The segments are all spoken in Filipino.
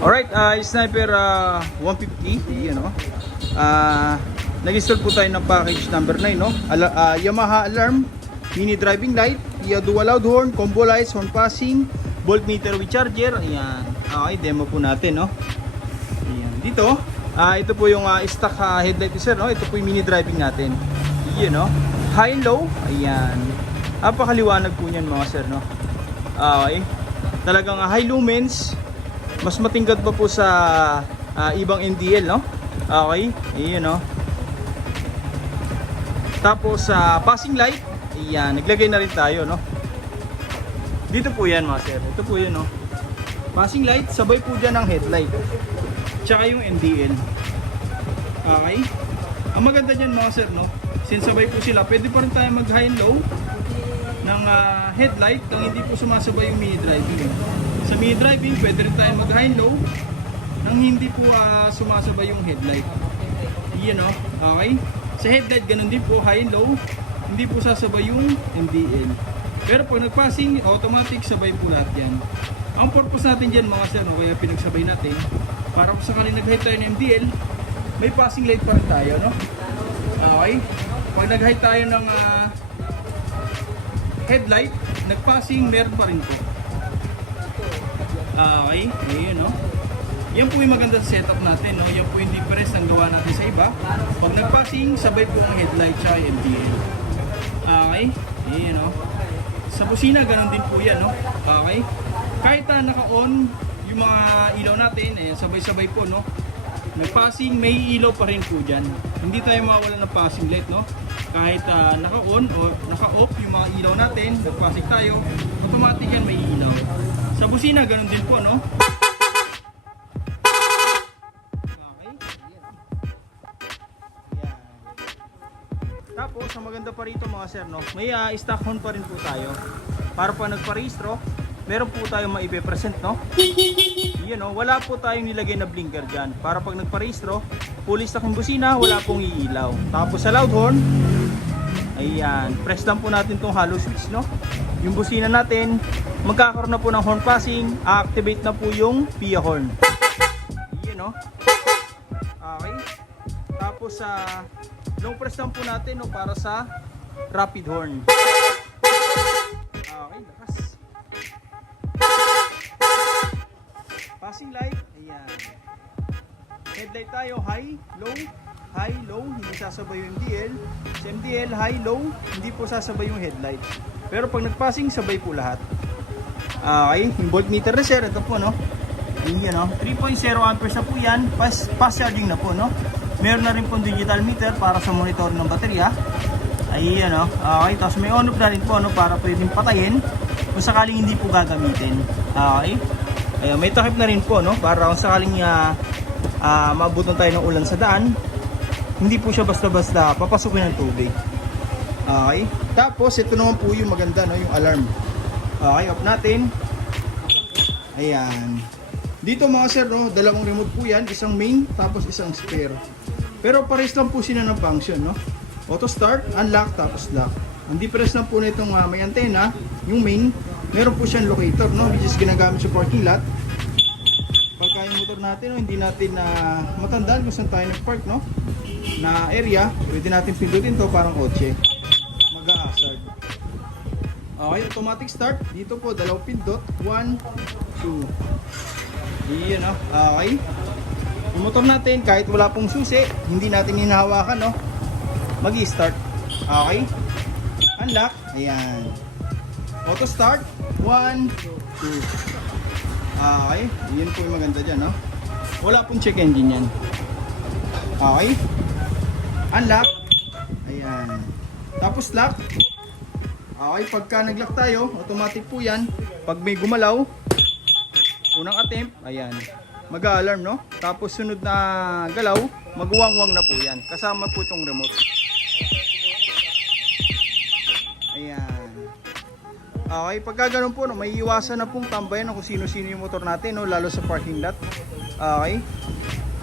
Alright, Sniper 150, yun o. Nag-install po tayo ng package number 9, no? Yamaha alarm, mini driving light, dual loud horn, combo lights, horn passing, voltmeter with charger. Ayan. Okay, demo po natin, no? Ayan. Dito, ito po yung stock headlight ni sir, no? Ito po yung mini driving natin. Yun, no? High and low. Ayan. Napakaliwanag po niyan mga sir, no? Okay. Talagang high lumens. Mas matingkad pa po sa ibang NDL, no? Okay. Ayan, no? Tapos passing light, ayan, naglagay na rin tayo, no? Dito po yan mga sir, ito po yan, no? Passing light, sabay po dyan ang headlight, tsaka yung NDL. Okay? Ang maganda dyan mga sir, no? Since sabay po sila, pwede pa rin tayo mag high and low ng headlight nang hindi po sumasabay yung mini driving. Sa mini driving, pwede rin tayo mag high and low nang hindi po sumasabay yung headlight. Yan, no? Okay? Sa headlight, ganun din po, high and low, hindi po sasabay yung MDL. Pero pag nagpassing, automatic sabay po lahat yan. Ang purpose natin dyan mga sir, no, kaya pinagsabay natin, para kung sakaling nag-high tayo ng MDL, may passing light pa rin tayo, no? Okay? Pag nag-high tayo ng headlight, nag-passing, meron pa rin po. Okay? Ayun, no? Yan po yung maganda sa setup natin, no? Yan po yung difference ng gawa natin sa iba. Pag nag-passing, sabay po ang headlight sa MDL. Okay? Yan, no? Sa busina, ganun din po yan, no? Okay? Kahit naka-on yung mga ilaw natin, sabay-sabay po, no? Nag-passing, may ilaw pa rin po dyan. Hindi tayo mawala ng passing light, no? Kahit naka-on o naka-off yung mga ilaw natin, nag-passing tayo, automatic yan may ilaw. Sa busina, ganun din po, no? Tapos, ang maganda pa rito mga sir, no? May stock horn pa rin po tayo. Para pa nagparehistro, meron po tayong maipe-present, no? Yun, no? Wala po tayong nilagay na blinker dyan. Para pag nagparehistro, fully stock yung busina, wala pong iilaw. Tapos sa loud horn, ayan, press lang po natin tong hollow switch, no? Yung busina natin, magkakaroon na po ng horn passing, activate na po yung PIA horn. Yun, no? Okay. Tapos long press lang po natin, no, para sa rapid horn. Okay, lakas. Passing light, ayan. Headlight tayo, high, low, hindi sasabay yung MDL. Sa MDL, high, low, hindi po sasabay yung headlight. Pero pag nagpassing, sabay po lahat. Okay, yung voltmeter na sir, ito po, no? Ayan, no? 3.0 amperes na po yan, fast charging na po, no? Meron na rin pong digital meter para sa monitor ng baterya. Ayan, no? Okay, tapos may on-off na rin po, no? Para pwedeng patayin kung sakaling hindi po gagamitin. Okay? Ayan, may takip na rin po, no? Para kung sakaling maabutan tayo ng ulan sa daan, hindi po siya basta-basta papasukin ng tubig. Okay? Tapos, ito naman po yung maganda, no? Yung alarm. Okay, off natin. Ayan. Dito mga sir, no? Dalawang remote po yan. Isang main, tapos isang spare. Pero pares lang po sila ng function, no? Auto start, unlock, tapos lock. Ang difference lang po na itong may antena, yung main, meron po siyang locator, no? Which is ginagamit sa parking lot. Pagka yung motor natin, no? Hindi natin matandaan kung saan tayo nag-park, no? Na area, pwede natin pindutin to parang kotse. Mag-a-hazard. Okay, automatic start. Dito po, dalawang pindot. 1, 2. Iyan, no? Okay. Yung motor natin, kahit wala pong susi, hindi natin hinahawakan, no? Mag-i-start. Okay? Unlock. Ayan. Auto start. 1, 2. Okay. Yun po yung maganda dyan, no? Wala pong check engine yan. Okay. Unlock. Ayan. Tapos lock. Okay. Pagka nag-lock tayo, automatic po yan. Pag may gumalaw, unang attempt, ayan, mag-a-alarm, no? Tapos sunod na galaw, magwangwang na po yan. Kasama po itong remote. Ayan. Okay, pagka ganun po, no, may iwasan na pong tambayan kung sino-sino yung motor natin, no? Lalo sa parking lot. Okay.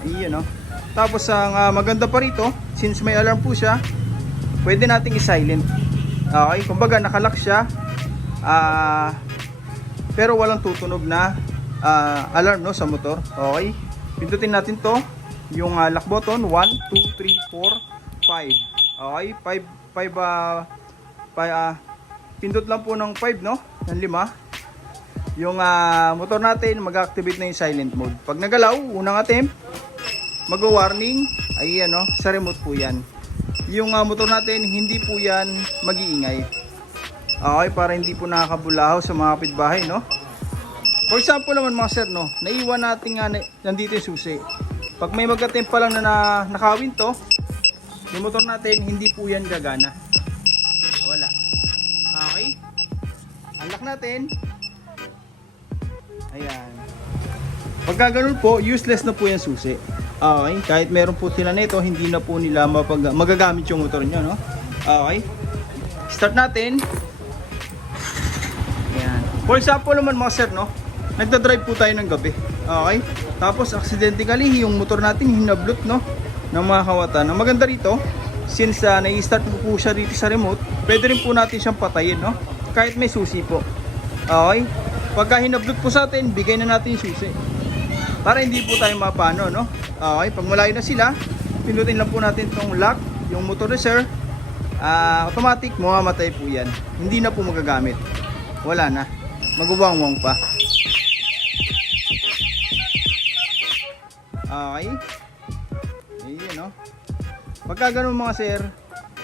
Ayan, no? Tapos ang maganda pa rito, since may alarm po siya, pwede nating i-silent. Okay, kumbaga nakalock siya, pero walang tutunog na alarm, no, sa motor. Okay. Pindutin natin to. Yung lock button. 1, 2, 3, 4, 5. Okay. 5, pindot lang po ng 5, no? Ng 5. Yung motor natin mag-activate na yung silent mode. Pag nagalaw, unang attempt, mag-warning. Ayan, no? Sa remote po yan. Yung motor natin, hindi po yan mag-iingay. Okay, para hindi po nakakabulahaw sa mga kapitbahay, no? For example naman mga sir, no? Naiwan natin nga nandito yung susi. Pag may mag-attempt pa lang na nakawin to, yung motor natin, hindi po yan gagana. Wala. Okay. Unlock natin. Ayan. Pagka ganun po, useless na po yung susi. Okay. Kahit meron po sila nito, hindi na po nila magagamit yung motor nyo, no? Okay. Start natin. Ayan. For example naman mga sir, no? Nagda-drive po tayo ng gabi. Okay. Tapos accidentally, yung motor natin hinablot, no? Ng mga kawatan. Ang maganda rito, since nai-start po siya dito sa remote, pwede rin po natin siyang patayin, no? Kahit may susi po. Okay? Pagka hinablot po sa atin, bigay na natin yung susi. Para hindi po tayo mapano, no? Okay? Pag malayo na sila, pindutin lang po natin itong lock, yung motor reserve. Automatic, mamamatay po yan. Hindi na po magagamit. Wala na. Magubangwang pa. Okay? Ayan, no? Pagka ganun mga sir,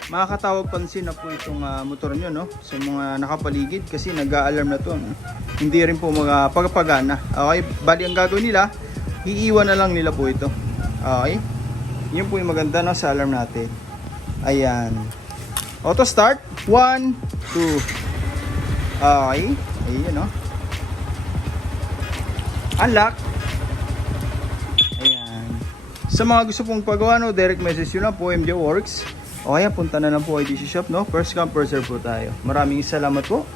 makakatawag pansin na po itong motor nyo, no? Sa mga nakapaligid kasi nag-a-alarm na to, no? Hindi rin po pagpagana. Okay? Bali ang gagawin nila, iiwan na lang nila po ito. Okay? Yun po yung maganda, no, sa alarm natin. Ayan. Auto start. 1, 2. Okay? Ayan, no? Unlock. Ayan. Sa mga gusto pong pagawa, no, direct message yun lang po, MJ Works. O kaya punta na lang po ay DC Shop, no? First come, first serve po tayo. Maraming salamat po.